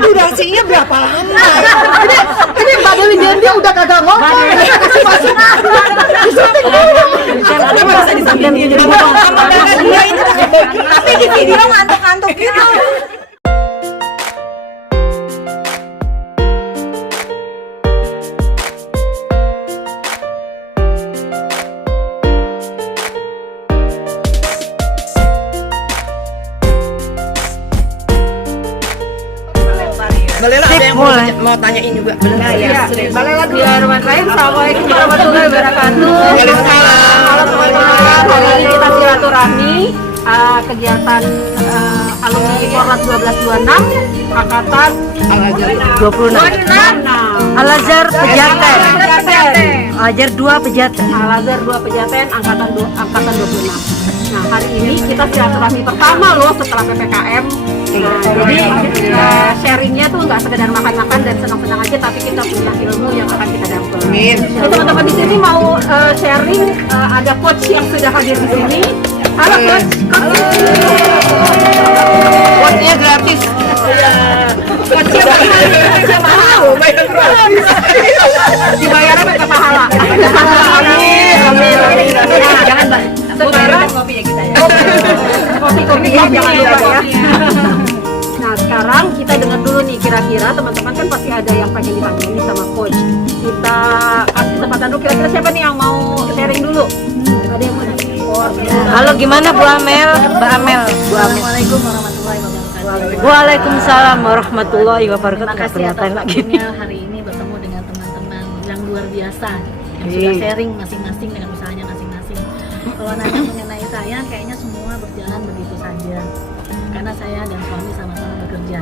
durasinya berapa lama? Ini Mbak Dewi dia udah kagak ngomong. Kasih masuk. Disuntik dulu. Ada masa disuntik dia jadi ngomong sama dia ini tapi di video ngantuk-ngantuk gitu. Mbak Lela ada yang mau tanyain juga. Iya, Mbak Lela Bismillahirrahmanirrahim. Assalamualaikum warahmatullahi wabarakatuh. Waalaikumsalam. Halo teman-teman, hari ini kita silaturahmi kegiatan alumni Korlat 1226 angkatan 26 Al-Azhar Pejaten. Al-Azhar 2 Pejaten. Al-Azhar 2 Pejaten angkatan 26. Nah, hari ini kita silaturahmi pertama loh setelah PPKM. Nah, jadi sharingnya tuh nggak sekedar makan-makan dan senang-senang aja, tapi kita punya ilmu yang akan kita dapat. Amin. Jadi teman-teman di sini mau sharing, ada coach yang sudah hadir di sini. Halo coach. Coachnya gratis. Coachnya mahal. Bayar gratis. Dibayarnya pakai pahala. Amin. Nah, jangan Mbak. Sekarang kopinya kita ya. Kopi jangan lupa ya. Nah, sekarang kita dengar dulu nih, kira-kira teman-teman kan pasti ada yang pengen ditanyain sama coach. Kita kasih kesempatan dulu, kira-kira siapa nih yang mau sharing dulu? Ada yang mau nanya? Halo, gimana Bu Amel? Mbak Amel. Assalamualaikum warahmatullahi wabarakatuh. Waalaikumsalam warahmatullahi wabarakatuh. Terima kasih atas waktunya hari ini bertemu dengan teman-teman yang luar biasa yang sudah sharing masing-masing dengan usahanya masing-masing. Kalau nanya mengenai saya, kayaknya semua berjalan begitu saja. Karena saya dan suami sama-sama bekerja,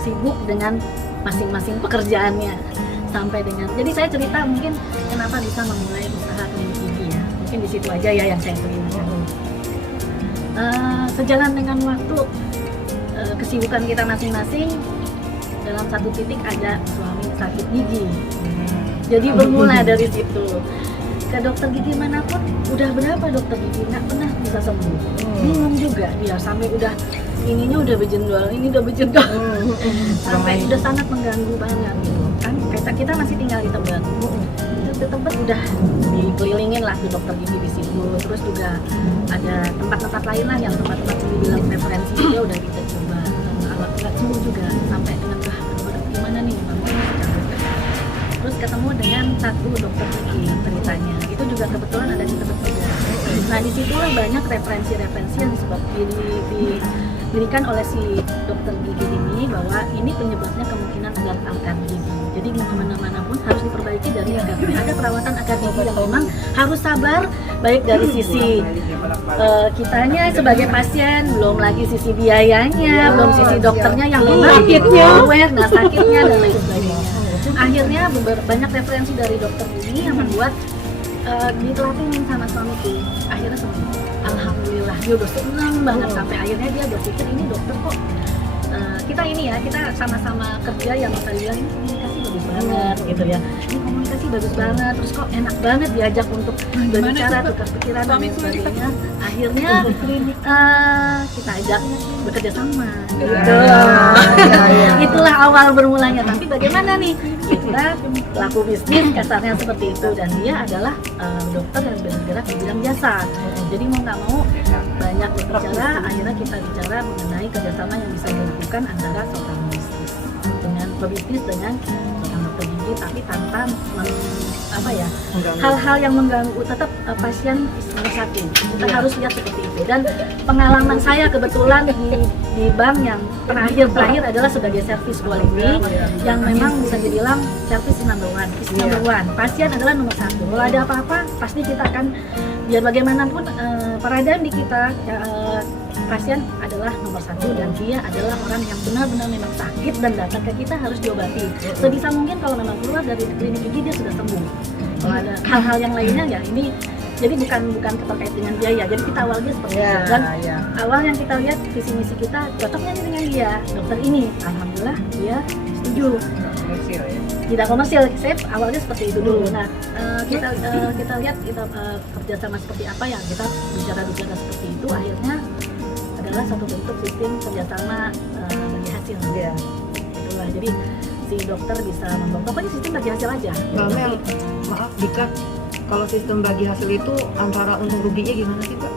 sibuk dengan masing-masing pekerjaannya sampai dengan. Jadi saya cerita mungkin kenapa bisa memulai usaha klinik gigi ya. Mungkin di situ aja ya yang saya cerita. Sejalan dengan waktu, kesibukan kita masing-masing, dalam satu titik ada suami sakit gigi. Jadi bermula dari situ. Ke dokter gigi manapun, udah berapa dokter gigi nggak pernah bisa sembuh. Bingung juga dia, sampai udah ininya udah bejendol, ini udah bejendol, sampai udah sangat mengganggu banget gitu kan. Kita masih tinggal di Tebet. Itu di Tebet udah dikelilingin lah tuh dokter gigi di situ. Terus juga ada tempat-tempat lain lah yang tempat-tempat yang dibilang referensi juga udah kita coba. Alat nggak sembuh juga sampai dengan gimana nih terus ketemu dengan satu dokter gigi ceritanya itu juga kebetulan ada di Tebet juga. Nah disitulah banyak referensi-referensi yang diberikan oleh si dokter gigi ini bahwa ini penyebabnya kemungkinan ada akar gigi. Jadi mau kemana-mana pun harus diperbaiki dari akarnya. Ada perawatan akar gigi yang memang harus sabar, baik dari sisi kitanya sebagai pasien, belum lagi sisi biayanya, belum sisi dokternya yang memang aware, nah sakitnya dan lain sebagainya. Akhirnya banyak referensi dari dokter ini yang membuat ditelatin sama suamiku. Akhirnya sembuh. Alhamdulillah dia udah senang banget sampai akhirnya dia berpikir ini dokter kok kita ini ya, kita sama-sama kerja yang bisa bilang ini komunikasi bagus banget gitu ya. Ini komunikasi bagus banget, terus kok enak banget diajak untuk berbicara, tukar pikiran dan lain sebagainya. Akhirnya kita ajak bekerja sama gitu. Itulah awal bermulanya. Tapi bagaimana nih? Kita pelaku bisnis kasarnya seperti itu dan dia adalah dokter yang bergerak di bidang jasa. Jadi mau nggak mau banyak berbicara, akhirnya kita bicara mengenai kerjasama yang bisa dilakukan antara seorang bisnis dengan pebisnis dengan seorang dokter gigi, tapi tanpa hal-hal yang mengganggu tetap pasien nomor satu. Kita harus lihat seperti itu. Dan pengalaman saya kebetulan di bank yang terakhir adalah sebagai service quality yang memang bisa dibilang service number one. Pasien adalah nomor satu. Kalau ada apa-apa pasti kita akan, biar bagaimanapun paradigma di kita pasien adalah nomor satu dan dia adalah orang yang benar-benar memang sakit dan datang ke kita harus diobati. Sebisa mungkin kalau memang keluar dari klinik gigi dia sudah sembuh. Kalau ada hal-hal yang lainnya ya ini jadi bukan terkait dengan biaya. Jadi kita awalnya seperti itu dan awal yang kita lihat visi misi kita cocoknya dengan dia dokter ini. Alhamdulillah dia setuju. Tidak komersil, saya awalnya seperti itu dulu. Nah kita lihat kita kerjasama seperti apa ya, kita bicara seperti itu akhirnya adalah satu bentuk sistem kerjasama bagi hasil. Gitu. Jadi si dokter bisa membawa, pokoknya sistem bagi hasil aja. Mbak Mel, maaf Dika, kalau sistem bagi hasil itu antara untung ruginya gimana sih Mbak?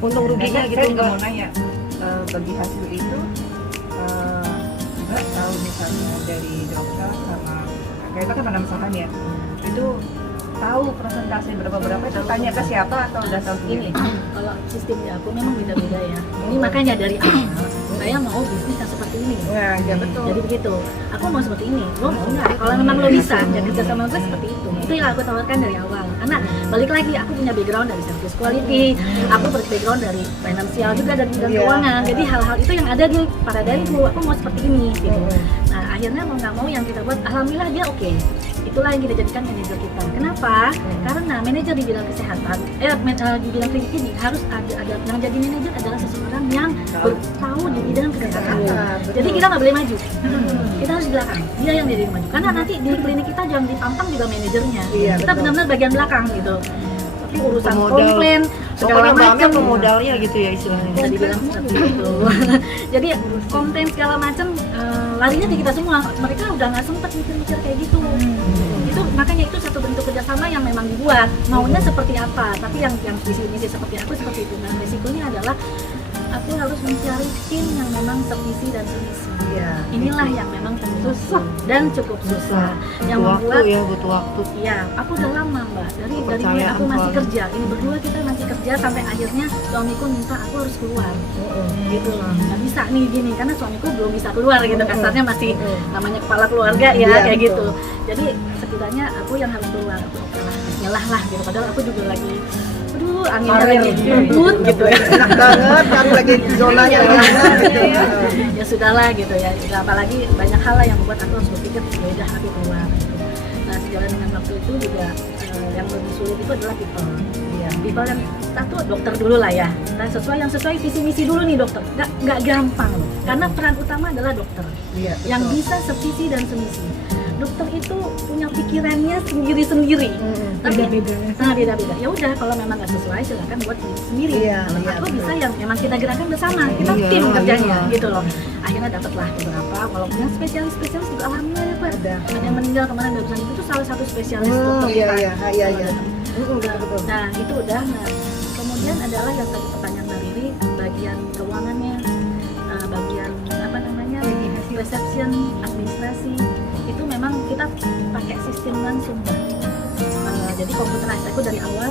Untung ruginya gitu Saya juga Mbak? mau nanya, bagi hasil itu Mbak tahu misalnya dari dokter sama kayak itu kan penanam saham ya, itu tahu persentase berapa itu tanya ke siapa atau udah tahu Ini sendiri? kalau sistem di aku memang beda-beda ya. Ini makanya dari awal saya mau bisnis yang seperti ini. Nah, ya betul. Jadi begitu, aku mau seperti ini, lo mau nggak? Kalau memang lo bisa, ya kerja sama gue seperti itu. Itu yang aku tawarkan dari awal. Karena balik lagi, aku punya background dari service quality, aku background dari finansial juga dan keuangan. Jadi hal-hal itu yang ada di paradigmku, aku mau seperti ini gitu. Nah akhirnya mau nggak mau yang kita buat, alhamdulillah dia oke. Itulah yang kita jadikan manajer kita. Kenapa? Karena manajer di bidang kesehatan, di bidang klinik ini harus ada yang jadi manajer adalah seseorang yang tahu di bidang kesehatan. Jadi kita nggak boleh maju, kita harus di belakang. Dia yang jadi maju. Karena nanti di klinik kita jangan dipampang juga manajernya. Kita benar-benar bagian belakang gitu. Tapi urusan komplain segala Pokoknya Mbak Mel macam pemodalnya gitu ya istilahnya. bisa dibilang seperti itu. Jadi komplain segala macam larinya di kita semua. Mereka udah nggak sempat mikir-mikir kayak gitu. Itu makanya itu satu bentuk kerjasama yang memang dibuat. Maunya seperti apa? Tapi yang visi seperti aku seperti itu. Nah risikonya adalah aku harus mencari tim yang memang sevisi dan semisi. Inilah yang memang tentu dan cukup susah. Yang membuat butuh waktu. Iya, aku udah lama Mbak. Dari Kepercayaan aku masih soalnya. kerja. Ini berdua kita masih kerja sampai akhirnya suamiku minta aku harus keluar. Gitu loh. Nggak bisa nih gini karena suamiku belum bisa keluar gitu. Kasarnya masih namanya kepala keluarga ya kayak gitu. Jadi setidaknya aku yang harus keluar. Aku lah, bismillah lah gitu. Padahal aku juga lagi aduh anginnya lagi ribut gitu ya. Enak banget kan lagi zona yang gitu. Ya sudahlah gitu ya. Apalagi banyak hal lah yang membuat aku harus berpikir ya udah aku keluar gitu. Nah sejalan dengan waktu itu juga yang lebih sulit itu adalah people. People yang satu dokter dulu lah ya. Nah, yang sesuai visi misi dulu nih dokter. Nggak gampang loh. Karena peran utama adalah dokter. Yang bisa sevisi dan semisi. Dokter itu punya pikirannya sendiri-sendiri. Tapi beda-beda. Ya udah kalau memang nggak sesuai silakan buat sendiri. Kalau aku bisa yang memang kita gerakan bersama. Kita tim kerjanya gitu loh. Akhirnya dapatlah beberapa. Walaupun yang spesialis juga alhamdulillah ya Pak. Ada yang meninggal kemarin nggak bisa itu salah satu spesialis dokter kita. Nah itu udah. Nah, kemudian adalah yang tadi pertanyaan Mbak Riri, bagian keuangannya, bagian apa namanya, reception, administrasi. Itu memang kita pakai sistem langsung jadi computerized. Aku dari awal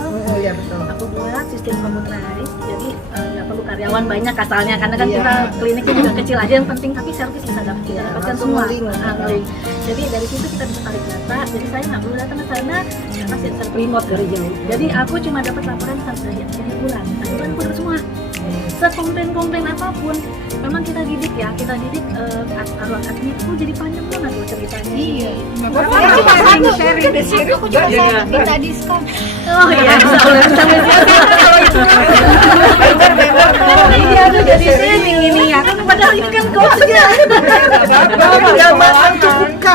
aku buat sistem computerized, jadi nggak perlu karyawan banyak asalnya karena kan kita kliniknya juga kecil aja, yang penting tapi servis bisa dapatkan semua. Jadi dari situ kita bisa tarik data, jadi saya nggak perlu datang ke sana karena server remote dari jauh. Jadi aku cuma dapat laporan sampai akhir bulan, aku dapat semua. Sekomplain apapun, memang kita didik ruang admin itu jadi panjang banget loh ceritanya. Iya. Aku cuma minta diskon. Oh iya, sampai iya tuh jadi sharing ini ya. Padahal ini kan coachnya.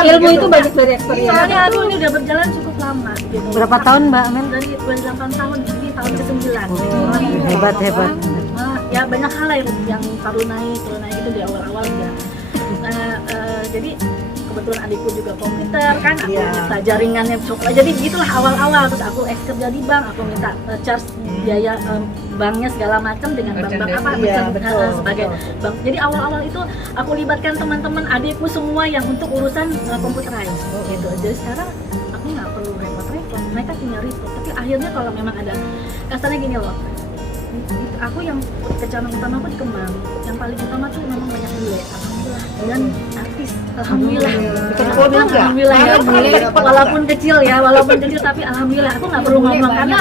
Ilmu itu banyak dari experience. Soalnya aku ini udah berjalan cukup lama gitu. Berapa tahun Mbak Mel? Dari 28 tahun, ini tahun ke-9. Hebat. Ya banyak hal lah yang turun naik itu di awal-awal enggak. Nah, jadi kebetulan adikku juga komputer kan, aku minta jaringannya coklat. Jadi gitulah awal-awal, terus aku kerja di bank, aku minta charge biaya banknya segala macam dengan bank-bank apa sebagai bank. Jadi awal-awal itu aku libatkan teman-teman adikku semua yang untuk urusan komputerized gitu. Jadi sekarang aku nggak perlu repot-repot, mereka tinggal repot. Tapi akhirnya kalau memang ada kasarnya gini loh, aku yang kerjaan utama aku di Kemang, yang paling utama tuh memang banyak bule, alhamdulillah, dan artis, alhamdulillah. Alhamdulillah ya, walaupun kecil tapi alhamdulillah aku nggak perlu ngomong karena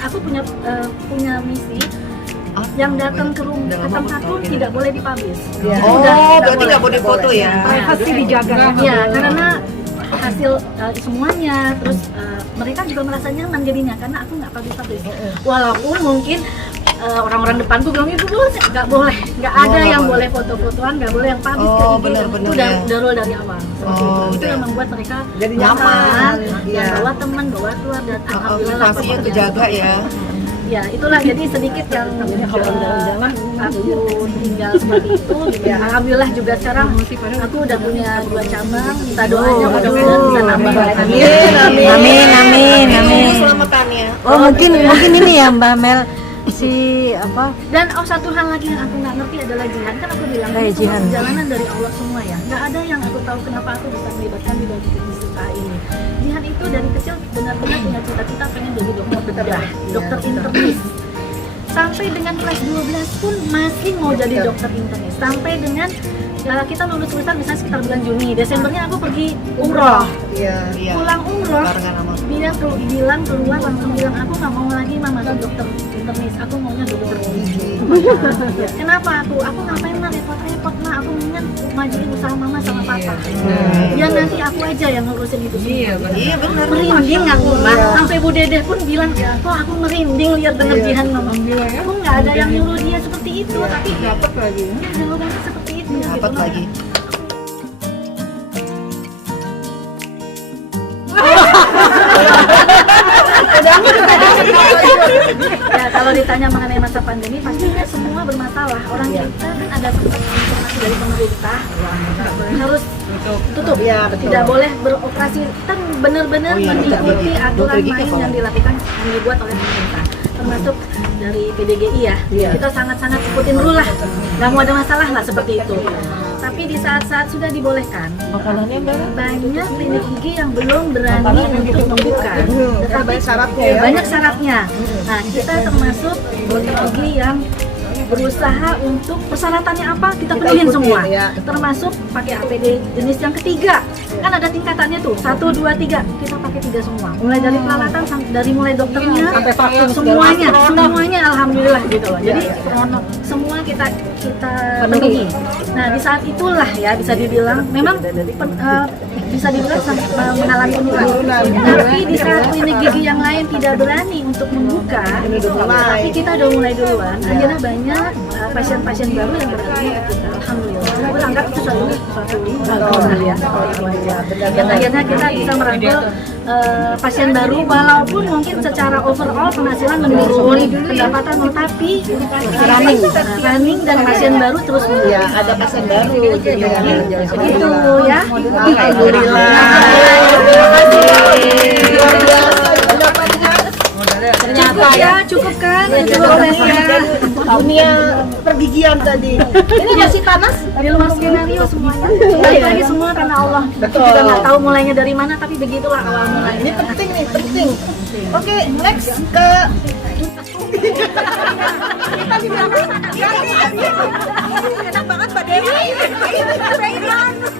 aku punya misi yang datang ke tempatku tidak boleh dipublish. Berarti nggak boleh foto ya? Privasi dijaga. Iya, karena hasil semuanya, terus mereka juga merasa nyaman jadinya karena aku nggak publish. Walaupun mungkin orang-orang depanku bilang itu nggak boleh, nggak ada yang boleh foto-fotoan, nggak boleh yang publish kayak gitu. Itu udah rule dari awal. Itu yang membuat mereka jadi nyaman. Dan bawa teman, bawa keluar dan alhamdulillah privasinya terjaga ya. Ya itulah jadi sedikit yang kalau jalan-jalan aku tinggal seperti itu gitu ya. Alhamdulillah juga sekarang aku udah punya 2 cabang. Minta doanya mudah-mudahan bisa nambah lagi. Amin. Selamatannya. Oh mungkin ini ya Mbak Mel si apa? Dan satu hal lagi yang aku nggak ngerti adalah jihan. Kan aku bilang ini semua Jihan. perjalanan dari Allah semua ya. Nggak ada yang aku tahu kenapa aku bisa melibatkan di bagi usaha ini. Jihan itu dari kecil benar-benar punya cita-cita pengen jadi dokter bedah, dokter internis. Sampai dengan kelas 12 pun masih mau jadi dokter internis. Sampai dengan kita lulus lulusan misalnya sekitar bulan Juni, Desembernya aku pergi umroh. Iya. Pulang umroh, Barengan sama dia bilang keluar langsung bilang aku nggak mau lagi mama tuh dokter internis, aku maunya dokter gigi. Kenapa aku ngapain mah repot-repot mah, aku mendingan majuin usaha mama sama papa. Ya nanti aku aja yang ngurusin itu semua. Iya benar. Merinding aku mah, sampai Bu Dedeh pun bilang kok aku merinding lihat dengar Jihan ngomong. Aku nggak ada yang nyuruh dia seperti itu, tapi Dapat lagi. jawabannya seperti itu. Dapat gitu. lagi. Ya kalau ditanya mengenai masa pandemi pastinya semua bermasalah. Orang kita kan ada informasi dari pemerintah harus tutup, Iya, betul. tidak boleh beroperasi. Kita benar-benar mengikuti aturan main yang dilakukan yang dibuat oleh pemerintah, termasuk dari PDGI ya. Kita sangat-sangat ikutin dulu lah, nggak mau ada masalah lah seperti itu. Tapi di saat-saat sudah dibolehkan, banyak klinik gigi yang belum berani untuk membuka. Banyak syaratnya Ya, banyak syaratnya. Nah, kita termasuk klinik gigi yang berusaha untuk persyaratannya apa kita penuhin semua, termasuk pakai APD jenis yang ketiga. Kan ada tingkatannya tuh 1, 2, 3. Kita pakai 3 semua. Mulai dari perawatan dari mulai dokternya Sampai vaksin semuanya alhamdulillah gitu loh. Jadi semua kita penuhi. Nah, di saat itulah ya bisa dibilang memang bisa dibilang mengalami penurunan. Tapi di saat klinik gigi yang lain tidak berani untuk membuka, tapi kita udah mulai duluan. Akhirnya banyak pasien-pasien baru yang bergabung ke kita. Alhamdulillah. Aku anggap itu suatu benar ya. Dan akhirnya kita bisa merangkul pasien baru walaupun mungkin secara overall penghasilan menurun, pendapatan tapi running dan pasien baru terus menurun. Ya, ada pasien baru. Gitu ya. Alhamdulillah. Cukup ya, cukup kan? Cukup ya. Dunia pergigian tadi. Ini masih panas? Di luar skenario semuanya. Balik lagi semua karena Allah. Kita nggak tahu mulainya dari mana, tapi begitulah awal mulanya. Ini penting nih, penting. Oke, next ke enak banget Mbak Dewi.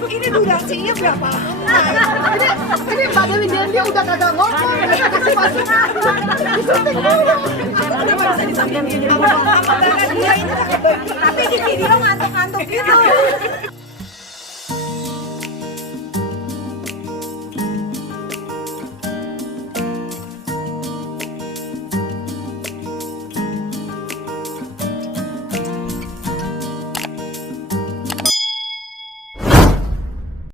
Ini durasinya berapa? Ini Mbak Dewi dia udah kagak ngomong, udah kasih masukan. Disuntik dulu. Tapi di video ngantuk-ngantuk gitu.